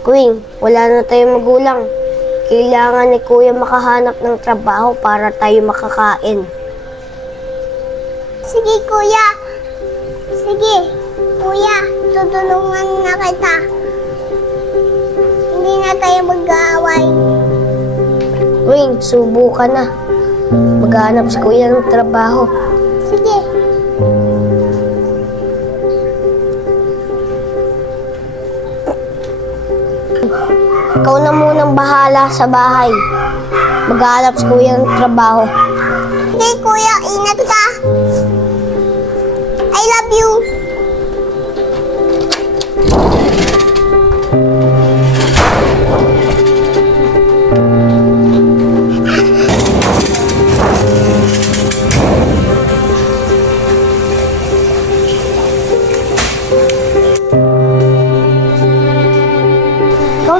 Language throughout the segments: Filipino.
Queen, wala na tayong magulang. Kailangan ni Kuya makahanap ng trabaho para tayo makakain. Sige, Kuya. Sige, Kuya. Tutulungan na kita. Hindi na tayo mag-aaway. Queen, subukan na. Maghanap si Kuya ng trabaho. Sige. Ikaw na munang bahala sa bahay. Maghanap si Kuya ng trabaho. Sige, Kuya. Ingat ka. I love you.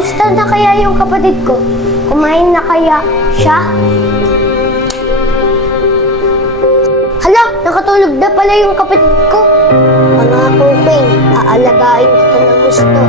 Kamusta na kaya yung kapatid ko? Kumain na kaya siya? Hala, nakatulog na pala yung kapatid ko. Pangako, Queen, aalagaan kita ng gusto.